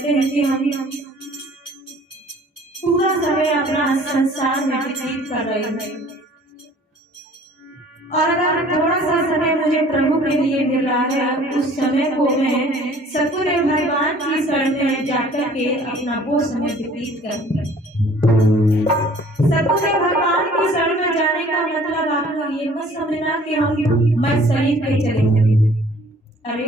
कहते हैं कि हम पूरा समय अपना संसार में व्यतीत कर रहे हैं, और अगर थोड़ा सा समय मुझे प्रभु के लिए मिल रहा है, उस समय को मैं सतगुरु भगवान की शरण में जाकर के अपना वो समय व्यतीत करूंगा। सतगुरु भगवान की शरण में जाने का मतलब आप लोग ये मत समझना कि हम मत शरीर पे चलेंगे। अरे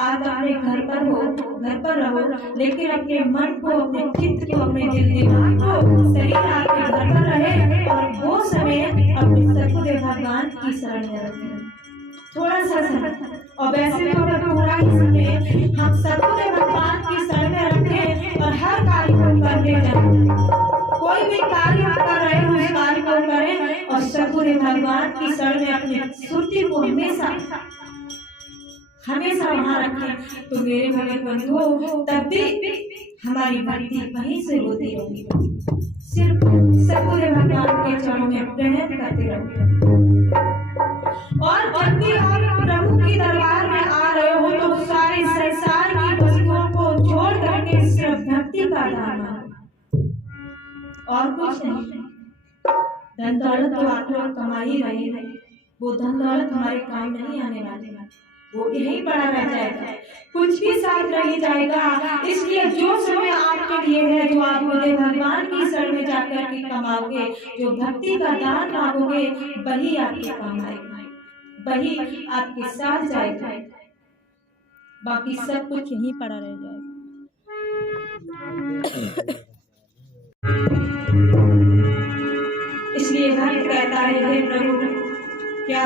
आप अपने घर पर हो, घर पर रहो, लेकिन अपने मन को, अपने चित्त को, अपने दिल दिमाग को, शरीर आपके घर पर रहे और वो समय अपने सतगुरु भगवान की शरण में रखें, थोड़ा सा समय। और वैसे तो अगर पूरा ही समय हम सतगुरु भगवान की शरण में रखें और हर कार्य को करते जाएं, कोई भी कार्य आप कर रहे हो उस कार्य को करें और सतगुरु भगवान की शरण में अपने सुरती को हमेशा वहाँ रखें, तो मेरे भले बंधुओं तब भी हमारी भक्ति वहीं से होती रहेगी। सिर्फ सतगुरु भगवान के चरणों में प्रेम करते रहो। और जब भी आप प्रभु के दरबार में आ रहे हो तो सारे संसार की वस्तुओं को छोड़ करके सिर्फ भक्ति का दान मांगो और कुछ नहीं। धन दौलत तो आप लोग कमा ही रहे हैं, वो धन दौलत हमारे काम नहीं आने वाले, वो यही पड़ा रह जाएगा, कुछ भी साथ नहीं जाएगा। इसलिए जो समय आपके लिए है, जो आप मुझे भगवान की शरण में जाकर के कमाओगे, जो भक्ति का दान मांगोगे, वही आपके काम आएगा, वही आपके साथ जाएगा, बाकी सब कुछ यहीं पड़ा रह जाएगा। इसलिए भक्त कहता है, हे प्रभु क्या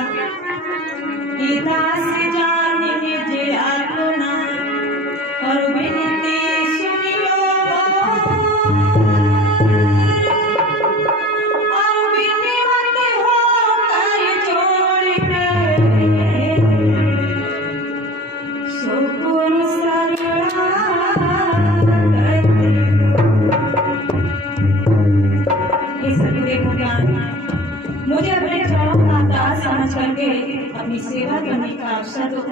गीता से जान लीजिए आत्मा और विनती सुनियो, और विनम्र होकर जोड़िए सो गुरु शरण ये सभी देखो ज्ञान मुझे अपने चरणों का दास समझ करके अपनी सेवा करने का अवसर दो,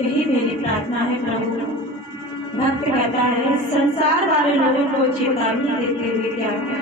यही मेरी प्रार्थना है प्रभु। भक्त कहता है, संसार वाले लोगों को चेतावनी देते हुए क्या है,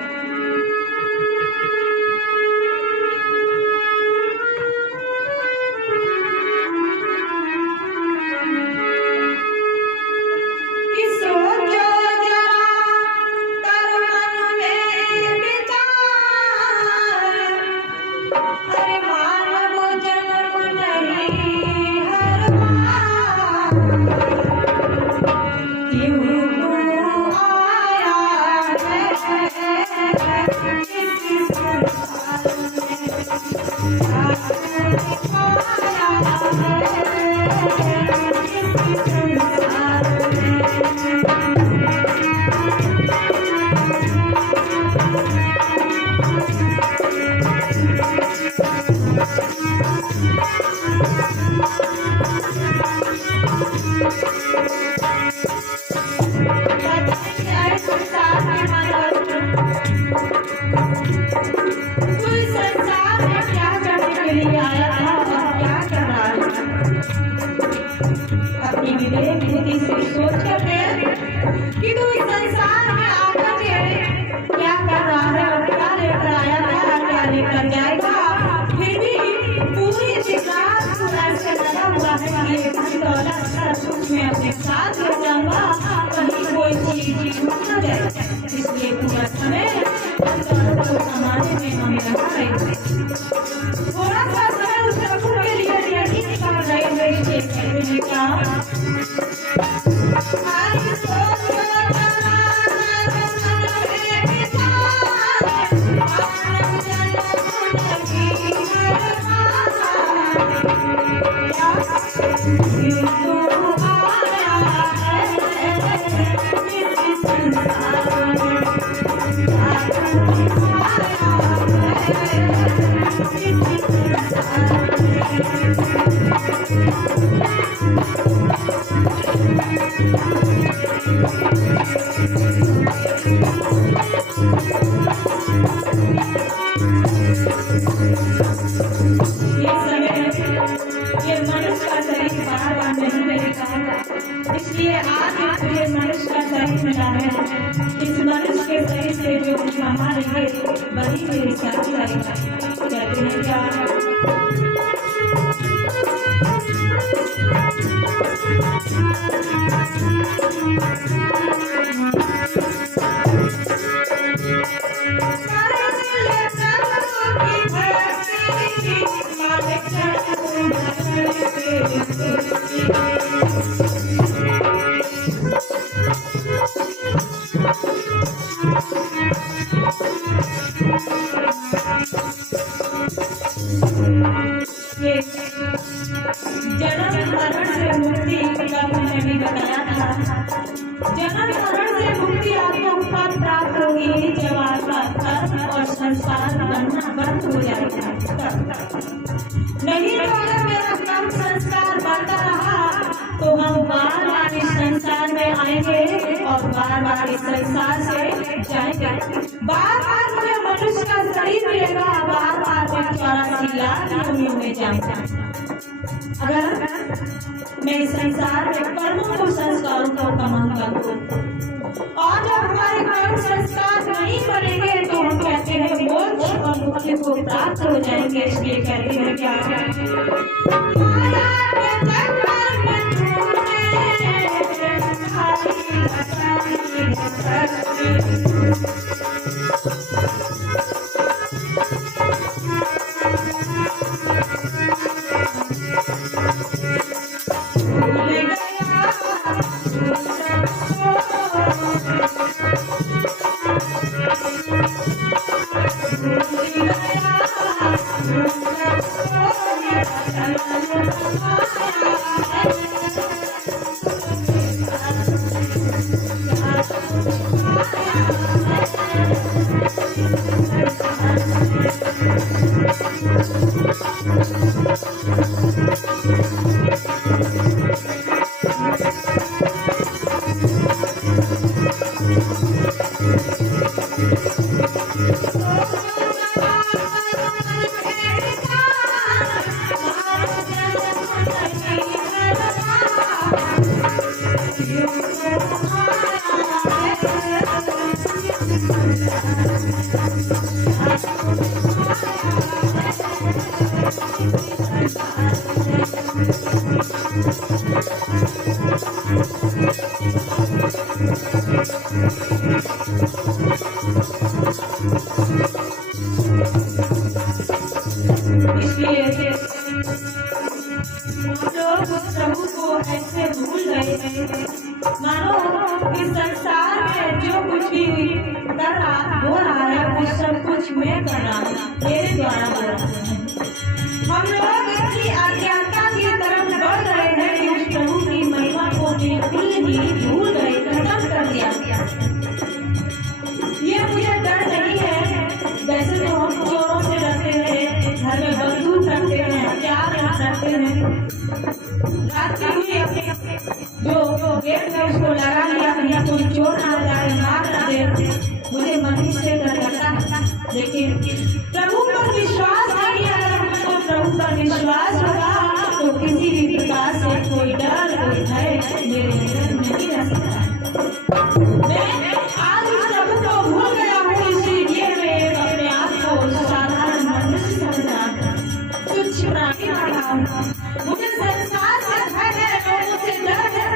अपने साथ ले जाऊंगा, कहीं कोई चीज छूट न जाए। इसलिए पूरा समय समाने में हमें लगा रहे, थोड़ा सा समय उस प्रभु के लिए निकाल रहे हैं क्या ये मनुष्य का शरीर बार बार नहीं मैंने कहा, इसलिए आज मिला है। इस मनुष्य के शरीर से जो हमारे लिए बड़ी हुई सच्चाई कहते हैं क्या जन्म मरण से मुक्ति का मैंने भी बताया था। जन्म मरण से मुक्ति आपको कब प्राप्त होगी जब आपका कर्म और संस्कार बनना बंद हो जाएगा। नहीं तो अगर मेरा कर्म संस्कार बनता रहा तो हम बार बार इस संसार में आएंगे और बार बार इस संसार से जाएंगे। बार बार मुझे मनुष्य का शरीर मिलेगा, बार बार मैं 84 लाख योनियों में जाऊंगा। अगर मैं इस संसार में कर्मों को संस्कारों को कमान करूं और जब हमारे कर्म संस्कार नहीं करेंगे तो हम कहते हैं मोक्ष और मुक्ति को प्राप्त हो जाएंगे। इसलिए कहते हैं क्या प्रभु को ऐसे भूल गए हैं मानो इस संसार में जो कुछ भी कर रहा हो रहा है वो सब कुछ मैं कर रहा हूँ, मेरे द्वारा हो रहा है। हम लोग इतनी अज्ञानता की तरफ बढ़ रहे हैं कि उस प्रभु की महिमा को बिल्कुल ही भूल गए, खत्म कर दिया। ये मुझे डर नहीं है, वैसे तो हम चोरों से डरते हैं, घर में बंदूक रखते हैं, प्यार रखते हैं। रात को जो गेट है उसको लगा लिया, कहीं कोई चोर ना जाए, मार ना दे। मुझे मन से डर लगता है, लेकिन प्रभु पर विश्वास नहीं है। अगर हमको प्रभु पर विश्वास होगा तो किसी भी प्रकार से कोई डर कोई भय मेरे अंदर नहीं रह सकता। मैं आज उस प्रभु को भूल गया हूँ, इसलिए मैं अपने आप को साधारण मनुष्य समझ रहा था, कुछ प्राणी रहा हूँ। मुझे संसार से भय है, लोगों से डर है,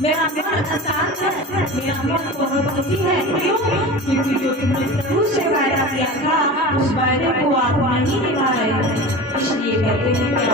मेरा मन अशांत है, मेरा मन बहुत दुखी है। क्यों? क्योंकि जो तुमने प्रभु से वायदा किया था उस वायदे को आप नहीं निभा रहे हैं। इसलिए कहते हैं क्या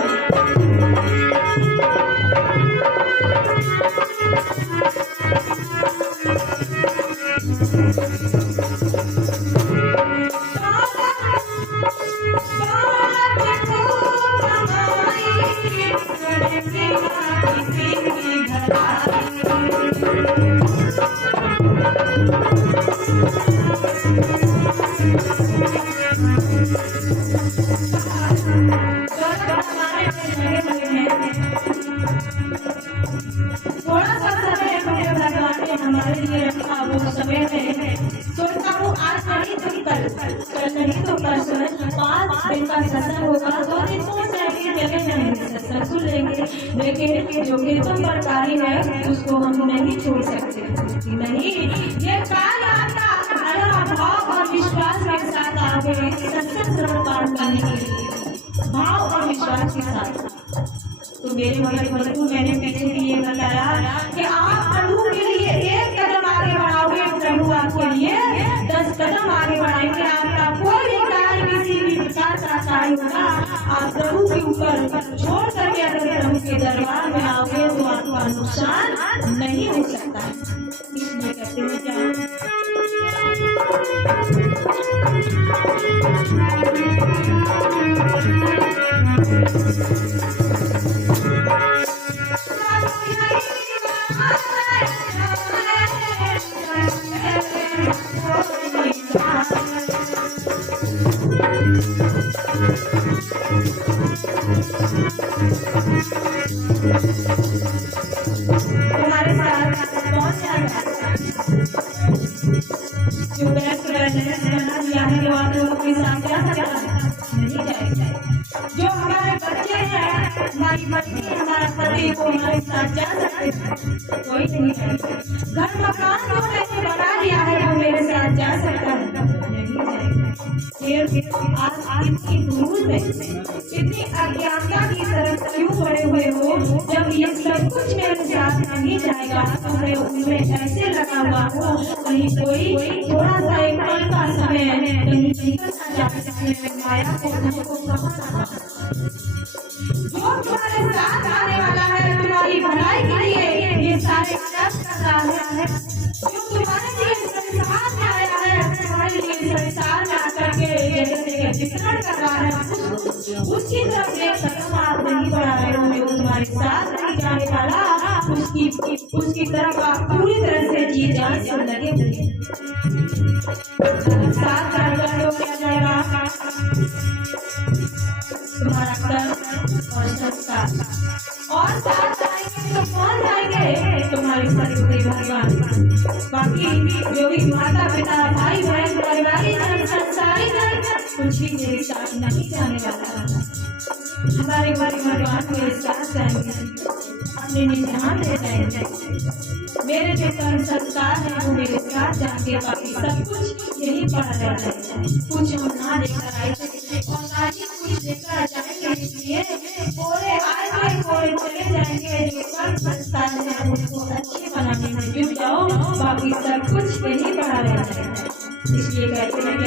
थोड़ा सा समय मेरे भगवान ने हमारे लिए रखा, वो समय में सोचता हूँ आज नहीं तो कल नहीं तो परसों 5 दिन का सत्संग होगा, 2 दिन सोच रहेंगे जगह नहीं सत्संग सुन लेंगे, लेकिन जो कीर्तन पर कार्य है उसको हम नहीं छोड़ सकते। नहीं, ये काल आता अरे भाव और विश्वास के साथ आओगे सत्य श्रवण पाठ करने के लिए, भाव और विश्वास के साथ। तो मेरे भाई को मैंने पीछे भी ये बताया कि आप प्रभु के लिए एक कदम आगे बढ़ाओगे, प्रभु आपके लिए 10 कदम आगे बढ़ाएंगे। आपका कोई भी कार्य किसी भी प्रकार का कार्य होगा, आप प्रभु के ऊपर छोड़ करके अगर प्रभु के दरबार में आओगे तो आपका नुकसान नहीं हो सकता। इसलिए कहते हैं क्या तुम्हारे साथ कौन जाएगा? जो व्यस्त बना दिया है वो आप लोगों के साथ जा सकता है? नहीं जाएगा। जो हमारे बच्चे हैं, हमारी बच्ची, हमारा पति वो हमारे साथ जा सकते हैं? कोई नहीं जाएगा। घर मकान जो मैंने बना लिया है वो मेरे साथ जा सकता है? नहीं जाएगा। फिर आज इतनी दूर में इतनी अज्ञानता की तरफ क्यों पड़े हुए हो? जब ये सब कुछ मेरे साथ नहीं जाएगा तो मैं उनमें ऐसे लगा हुआ हो कहीं कोई थोड़ा सा एक पल का समय कहीं निकल ना जाए जिसमें माया को मुझको कहाँ जो तुम्हारे साथ आने वाला है तुम्हारी भलाई के लिए ये सारे कष्ट कर रहा है, जो तुम्हारे लिए संसार में आया है, तुम्हारे लिए संसार में आकर के वितरण कर रहा है, उसकी तरफ एक कदम आप नहीं बढ़ा रहे हो, जो तुम्हारे साथ नहीं जाने वाला उसकी तरफ आप पूरी तरह से जी जान से लगे हुए साथ जाकर क्या जाएगा तुम्हारा कर्म और संस्कार, और साथ जाएंगे तो कौन जाएंगे? तुम्हारे सरस्वती भगवान। बाकी जो भी माता पिता भाई बहन परिवार संसारी कुछ भी मेरे साथ नहीं जाने वाला। हमारे भगवान मेरे साथ जाएंगे, अपने निधान ले जाएंगे। मेरे जो कर्म संस्कार है वो मेरे साथ जाएंगे। बाकी सब कुछ यही पड़ा रहता है। कुछ हम ना लेकर आए और ना ही कुछ लेकर जाएंगे, इसलिए पूरे आएंगे पूरे चले जाएंगे। जो कर्म संस्कार है उसको अच्छे बनाने में जुट जाओ, बाकी सब कुछ यही पड़ा रहता है। इसलिए कहते हैं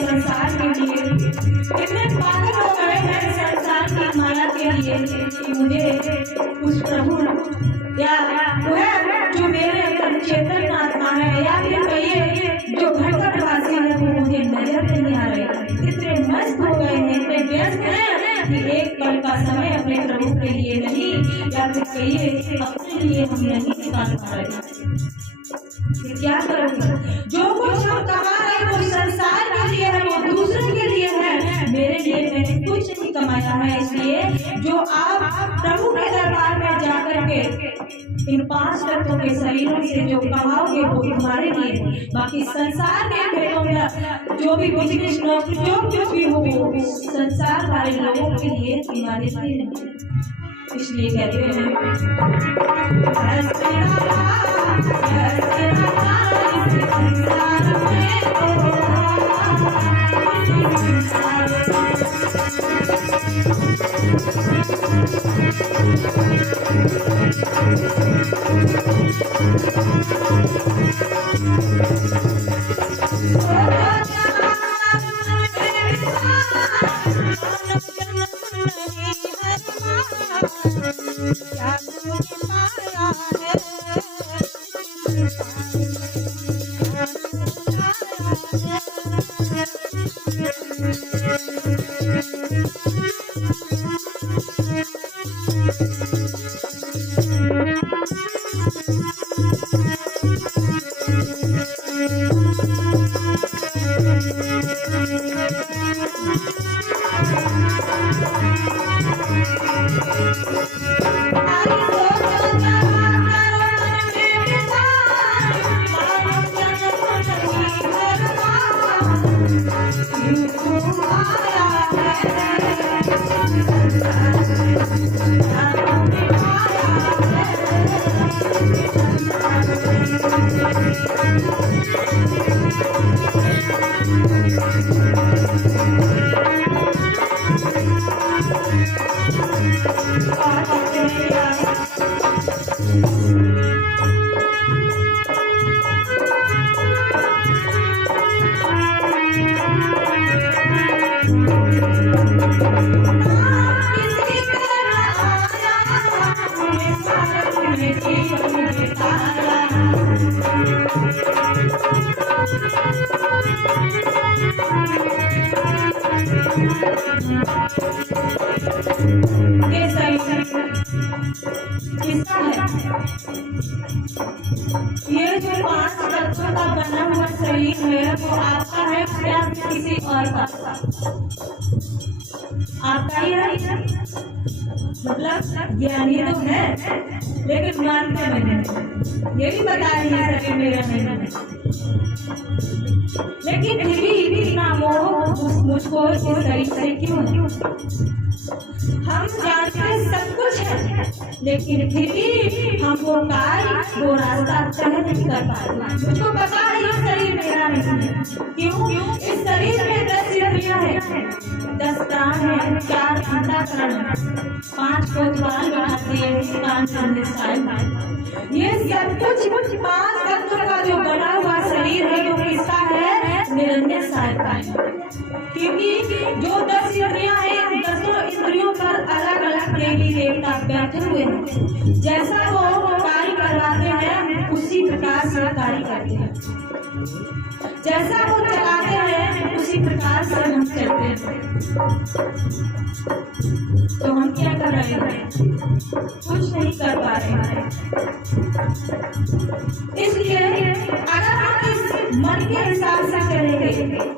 संसार के लिए कितने पागल हो गए हैं संसार की माया के लिए कि मुझे उस प्रभु या वो है जो मेरे अंदर चेतन आत्मा है, या फिर कहिए जो घटघटवासी है वो मुझे नजर नहीं आ रहे। इतने मस्त हो गए हैं, इतने व्यस्त हैं कि एक पल का समय अपने प्रभु के लिए नहीं, या फिर कहिए अपने लिए हम नहीं निकाल पा रहे। क्या करूँगा? जो कुछ हम कमा रहे वो संसार के लिए है, वो दूसरे के लिए है, मेरे लिए मैंने कुछ नहीं कमाया है। इसलिए जो आप प्रभु के दरबार में जाकर के इन 5 तत्वों के शरीरों से जो कमाओगे वो तुम्हारे लिए, बाकी संसार के भेदों में जो भी बिजनेस नौकरी जो कुछ भी हो वो संसार वाले लोगों के लिए, हमारे लिए नहीं। इसलिए कहते हैं किसका है? ये जो 5 तत्वों का बना हुआ शरीर है वो आपका है या किसी और का? आपका ही है। मतलब ज्ञानी तो है लेकिन मानते नहीं। ये भी बताया ये शरीर मेरा नहीं है, लेकिन फिर भी इतना मोह मुझको इस शरीर से क्यों है? हम जानते सब कुछ है लेकिन फिर भी हम वो रास्ता तय नहीं कर पाते। मुझको पता है ये शरीर मेरा नहीं है। क्यों? इस शरीर में 10 इंद्रियां हैं, 10 प्राण है, 4 अंतःकरण है, 5 कोतवाल बनाते हैं, 5 साइड। ये सब कुछ 5 तत्वों का जो बना हुआ शरीर है जो किसका है? निरंजन साहिब का है। क्योंकि जो 10 इंद्रियां हैं 10 इंद्रियों पर अलग अलग देवी देवता बैठे हुए हैं। जैसा वो कार्य करवाते हैं उसी प्रकार से कार्य करते हैं, जैसा वो चलाते हैं उसी प्रकार से हम चलते हैं। तो हम क्या कर रहे हैं? कुछ नहीं कर पा रहे हैं। इसलिए अगर हम इस मन के हिसाब से चलेंगे,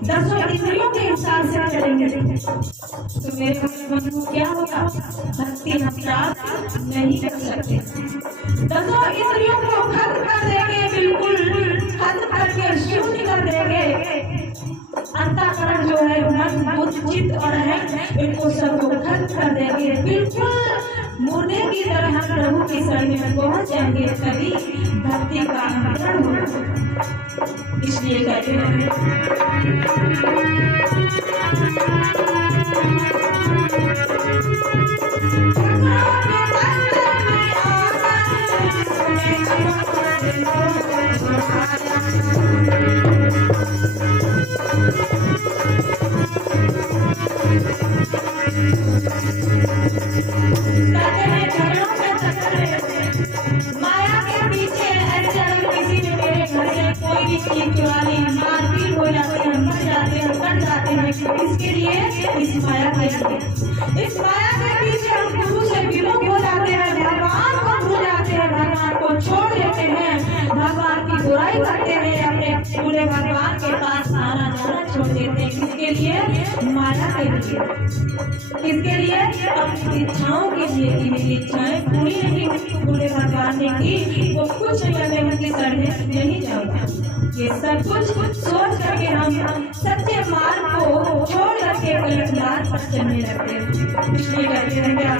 10 इंद्रियों के हिसाब से चलेंगे तो मेरे मन को क्या होगा? भक्ति हम प्राप्त नहीं कर सकते। 10 इंद्रियों को खत्म कर देंगे, बिल्कुल खत्म करके शून्य कर देंगे। अंतःकरण जो है मन बुद्ध चित्त और है इनको सबको खत्म कर देंगे। बिल्कुल मुर्दे की तरह हम प्रभु की शरण में पहुंच जाएंगे, कभी भक्ति का अंतरण होगा। इसलिए कहते हैं माया के पीछे ऐसे अगर किसी ने मेरे घर से कोई भी चीज चुरा ली, मारपीट हो जाते हैं, मर जाते हैं, कट जाते हैं, इसके लिए इस माया के पीछे हम गुरु से विमुख हो जाते हैं, भगवान को भूल जाते हैं, भगवान को छोड़ देते हैं, भगवान की बुराई करते हैं, अपने पूरे भगवान के पास आना जाना छोड़ देते हैं। किसके लिए? माया के लिए। किसके लिए? अपनी इच्छाओं के लिए कि मेरी इच्छाएं पूरी नहीं पूरे भगवान ने की, वो कुछ नहीं उनकी शरण में नहीं जाऊंगा। ये सब कुछ सोच करके हम सच्चे मार्ग को छोड़ करके गलत मार्ग पर चलने लगते हैं। इसलिए कहते हैं क्या?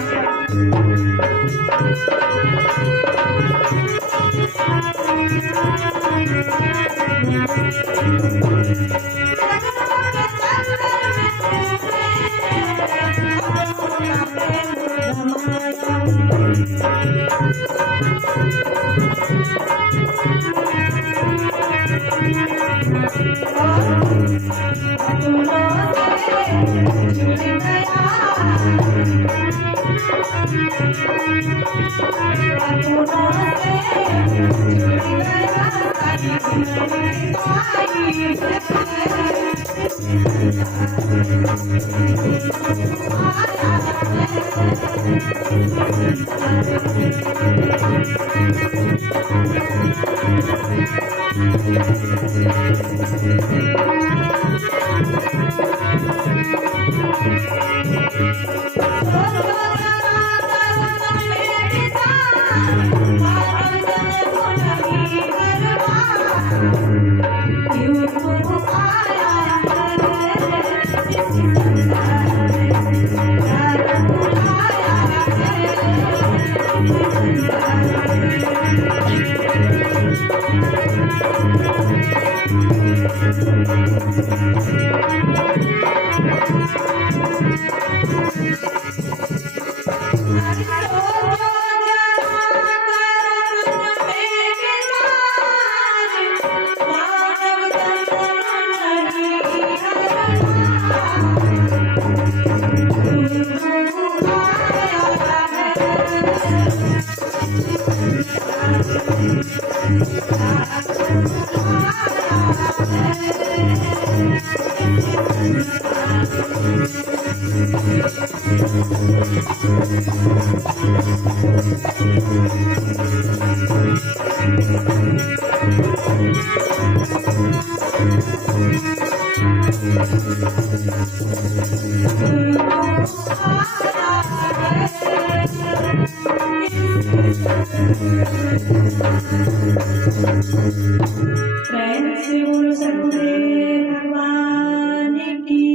प्रेम से बोलो सतगुरुदेव भगवान की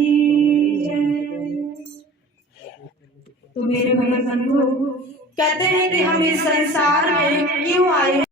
जय। तो मेरे भाई बंधु कहते हैं कि हम इस संसार में क्यों आए।